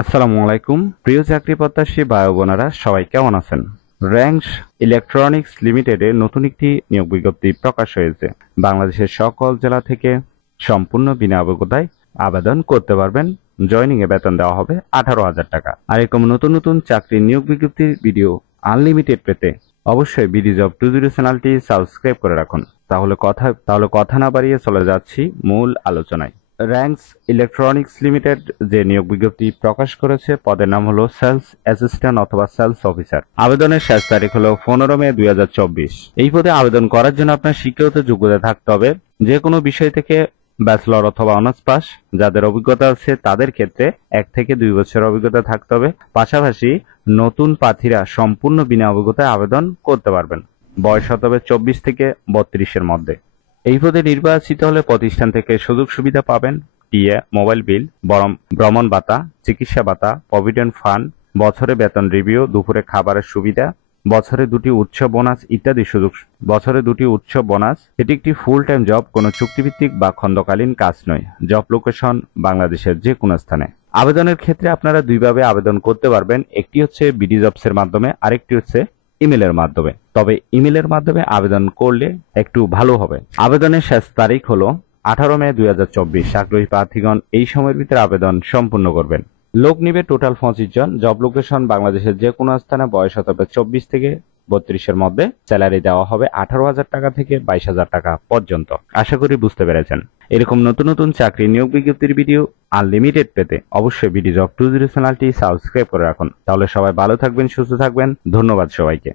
আসসালামু আলাইকুম প্রিয় চাকরি প্রত্যাশী ভাই ও বোনেরা, সবাই কেমন আছেন? র্যাংস ইলেকট্রনিক্স লিমিটেডে নতুন একটি নিয়োগ বিজ্ঞপ্তি প্রকাশ হয়েছে। বাংলাদেশের সকল জেলা থেকে সম্পূর্ণ বিনামূল্যে আবেদন করতে পারবেন। জয়নিং এ বেতন দেওয়া হবে 18,000 টাকা। আর এরকম নতুন নতুন চাকরির নিয়োগ বিজ্ঞপ্তির ভিডিও আনলিমিটেড পেতে অবশ্যই বিডি জব 20 চ্যানেলটি সাবস্ক্রাইব করে রাখুন। তাহলে কথা না বাড়িয়ে চলে যাচ্ছি মূল আলোচনায়। র্যাংস ইলেকট্রনিক্স লিমিটেড যে নিয়োগ বিজ্ঞপ্তি প্রকাশ করেছে, পদের নাম হলো সেলস অ্যাসিস্ট্যান্ট অথবা সেলস অফিসার। আবেদনের শেষ তারিখ হলো 15 মে 2024। এই পদে আবেদন করার জন্য আপনার শিক্ষাগত যোগ্যতা থাকতে হবে যে কোনো বিষয় থেকে ব্যাচেলর অথবা অনার্স পাস। যাদের অভিজ্ঞতা আছে তাদের ক্ষেত্রে 1 থেকে 2 বছরের অভিজ্ঞতা থাকতে হবে। পাশাপাশি নতুন প্রার্থীরা সম্পূর্ণ বিনা অভিজ্ঞতায় আবেদন করতে পারবেন। বয়স হতে হবে 24 থেকে 32-এর মধ্যে। এই পদে নির্বাচিত হলে প্রতিষ্ঠান থেকে সুযোগ সুবিধা পাবেন: টিএ, মোবাইল বিল, ভ্রমণ ভাতা, চিকিৎসা ভাতা, প্রভিডেন্ট ফান্ড, বছরে বেতন রিভিউ, দুপুরে খাবারের সুবিধা, বছরে 2টি উৎসব বোনাস ইত্যাদি সুযোগ। বছরে 2টি উৎসব বোনাস। এটি একটি ফুল টাইম জব, কোনো চুক্তিভিত্তিক বা খণ্ডকালীন কাজ নয়। জব লোকেশন বাংলাদেশের যে কোনো স্থানে। আবেদনের ক্ষেত্রে আপনারা দুইভাবে আবেদন করতে পারবেন, একটি হচ্ছে বিডি জবস এর মাধ্যমে, আরেকটি হচ্ছে ইমেলের মাধ্যমে। তবে ইমেলের মাধ্যমে আবেদন করলে একটু ভালো হবে। আবেদনের শেষ তারিখ হলো 18 মে 2024। আগ্রহী প্রার্থীগণ এই সময়ের ভিতরে আবেদন সম্পূর্ণ করবেন। লোক নিবে টোটাল 25 জন। জব লোকেশন বাংলাদেশের যে কোনো স্থানে। বয়স হতে হবে 24 থেকে 32-এর মধ্যে। স্যালারি দেওয়া হবে 18,000 টাকা থেকে 22,000 টাকা পর্যন্ত। আশা করি বুঝতে পেরেছেন। এরকম নতুন নতুন চাকরি নিয়োগ বিজ্ঞপ্তির ভিডিও আনলিমিটেড পেতে অবশ্যই বিডি জব 20 চ্যানেলটি সাবস্ক্রাইব করে রাখুন। তাহলে সবাই ভালো থাকবেন, সুস্থ থাকবেন। ধন্যবাদ সবাইকে।